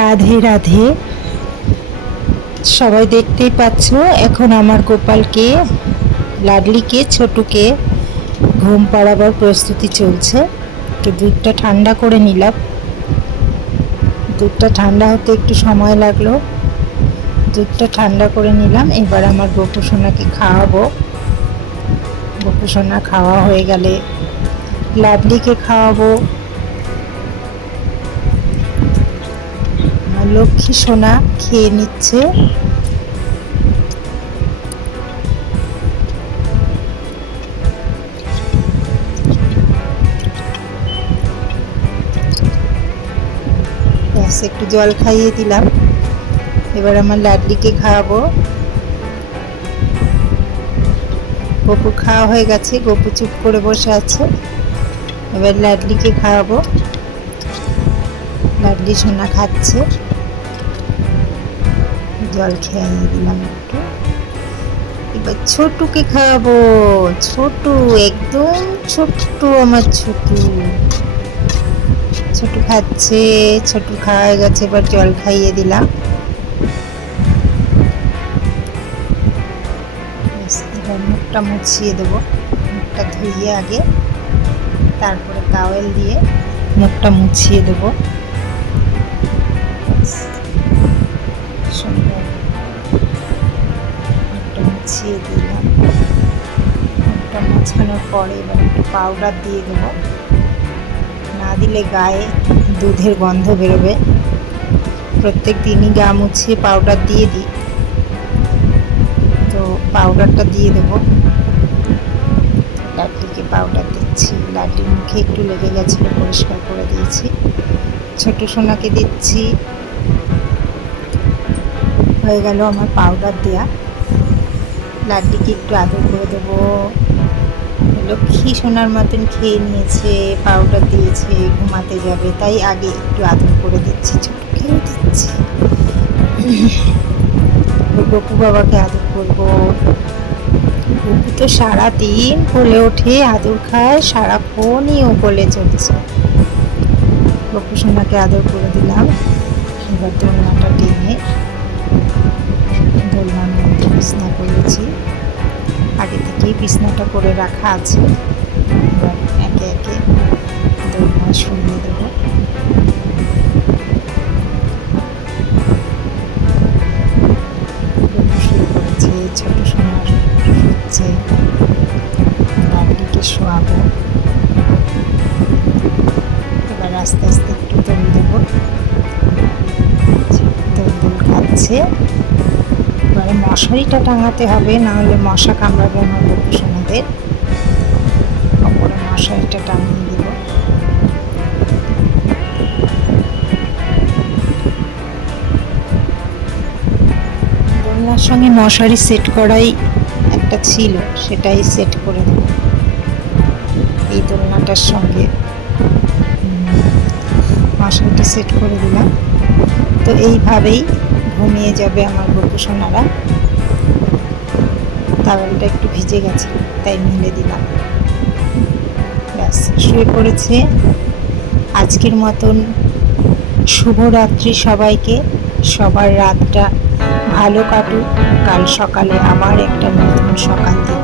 রাধে রাধে। সবাই দেখতেই পাচ্ছ এখন আমার গোপালকে, লাডলিকে, ছোটুকে ঘুম পাড়াবার প্রস্তুতি চলছে। তো দুধটা ঠান্ডা করে নিলাম। দুধটা ঠান্ডা হতে একটু সময় লাগলো। দুধটা ঠান্ডা করে নিলাম। এবার আমার গোপু সোনাকে খাওয়াবো। গোপু সোনা খাওয়া হয়ে গেলে লাডলিকে খাওয়াবো। লক্ষ্মী সোনা খেয়ে নিচ্ছে। একটু জল খাইয়ে দিলাম। এবার আমার লাডলিকে খাওয়াবো। গপু খাওয়া হয়ে গেছে, গপু চুপ করে বসে আছে। এবার লাডলিকে খাওয়াবো। লাডলি সোনা খাচ্ছে। জল খাইয়ে দিলাম একটু। এবার ছোটুকে খাওয়াবো। ছোটু একদম ছোট্ট, আমার ছোটু। ছোটু খাচ্ছে। ছোটু খাওয়া হয়ে গেছে, এবার জল খাইয়ে দিলাম। এবার মুখটা মুছিয়ে দেবো। মুখটা ধুইয়ে আগে, তারপরে টাওয়েল দিয়ে মুখটা মুছিয়ে দেবো। সুন্দর মুখটা মুছিয়ে দিলাম। মুখটা মোছানোর পরে এবার একটু পাউডার দিয়ে দেবো। না দিলে গায়ে দুধের গন্ধ বেরোবে। প্রত্যেক দিনই গা মুছিয়ে পাউডার দিয়ে দিই, তো পাউডারটা দিয়ে দেবো। লাডলিকে পাউডার দিচ্ছি। লাডলির মুখে একটু লেগে গেছিলো, পরিষ্কার করে দিয়েছি। ছোট সোনাকে দিচ্ছি। হয়ে গেল আমার পাউডার দেওয়া। লাডলিকে একটু আদর করে দেবো। লক্ষ্মী সোনার মতন খেয়ে নিয়েছে, পাউডার দিয়েছে, ঘুমাতে যাবে, তাই আগে একটু আদর করে দিচ্ছি। ছোটকেও দিচ্ছি। গপু বাবাকে আদর করবো। গপু তো সারাদিন কোলে ওঠে, আদর খায়, সারাক্ষণই ও কোলে চলছে। গপু সোনাকে আদর করে দিলাম। এবার দোলনাটা টেনে দোলনার মধ্যে বিছনা করেছি। আগে থেকেই বিছনাটা করে রাখা আছে। এবার একে একে দোলনা শুনিয়ে দেবো। শুয়ে পড়েছে, ছোট সোনার শুচ্ছে। লাডলিকে শোয়াবো। এবার আস্তে আস্তে একটু দোল দেবো। দোল দোল খাচ্ছে। এবারে মশারিটা টাঙাতে হবে, নাহলে মশা কামড়াবে আমার গপু সোনাদের। ওপরে মশারিটা টাঙিয়ে দেব। দোলনার সঙ্গে মশারি সেট করাই একটা ছিল, সেটাই সেট করে দেব এই দোলনাটার সঙ্গে। মশারিটা সেট করে দিলাম। তো এইভাবেই ঘুমিয়ে যাবে আমার গপু সোনারা। টাওয়েলটা একটু ভিজে গেছে, তাই মেলে দিলাম। ব্যাস, শুয়ে পড়েছে। আজকের মতন শুভরাত্রি সবাইকে। সবার রাতটা ভালো কাটুক। কাল সকালে আবার একটা নতুন সকাল দিন।